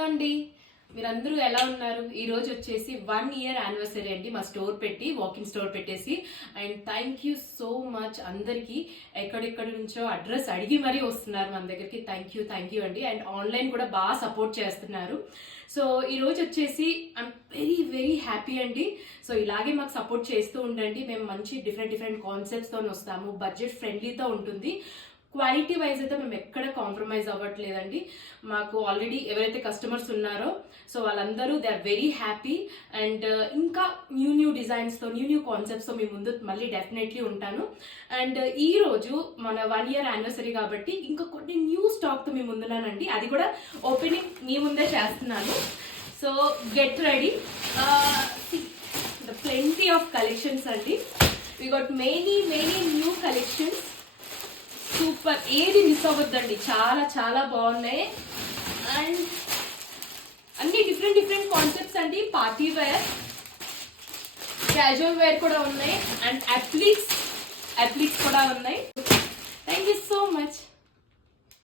Hello అండి, మీరందరూ ఎలా ఉన్నారు? ఈ రోజు వచ్చేసి 1 year యానివర్సరీ అండి మా స్టోర్ పెట్టి, వాకింగ్ స్టోర్ పెట్టేసి. And thank you so much అందరికి ఎక్కడెక్కడి నుంచో అడ్రస్ అడిగి మరీ వస్తున్నారు మన దగ్గరికి. థ్యాంక్ యూ అండి. అండ్ ఆన్లైన్ కూడా బాగా సపోర్ట్ చేస్తున్నారు. సో ఈ రోజు వచ్చేసి ఐఎమ్ వెరీ హ్యాపీ అండి. సో ఇలాగే మాకు సపోర్ట్ చేస్తూ ఉండండి. మేము మంచి డిఫరెంట్ కాన్సెప్ట్స్తో వస్తాము. బడ్జెట్ ఫ్రెండ్లీతో ఉంటుంది. క్వాలిటీ వైజ్ అయితే మేము ఎక్కడ కాంప్రమైజ్ అవ్వట్లేదండి. మాకు ఆల్రెడీ ఎవరైతే కస్టమర్స్ ఉన్నారో సో వాళ్ళందరూ they are very happy. And ఇంకా న్యూ డిజైన్స్తో న్యూ కాన్సెప్ట్స్తో మీ ముందు మళ్ళీ డెఫినెట్లీ ఉంటాను. అండ్ ఈ రోజు మన 1 year యానివర్సరీ కాబట్టి ఇంకా కొన్ని న్యూ స్టాక్తో మీ ముందున్నానండి. అది కూడా ఓపెనింగ్ మీ ముందే చేస్తున్నాను. So get ready. Plenty of collections అండి. We got many new collections. Super, ఏది మిస్ అవ్వద్దండి. చాలా బాగున్నాయి. అండ్ అన్ని డిఫరెంట్ కాన్సెప్ట్స్ అండి. పార్టీ వేర్, క్యాజువల్ వేర్ కూడా ఉన్నాయి. అండ్ అప్లిక్స్ కూడా ఉన్నాయి. Thank you so much.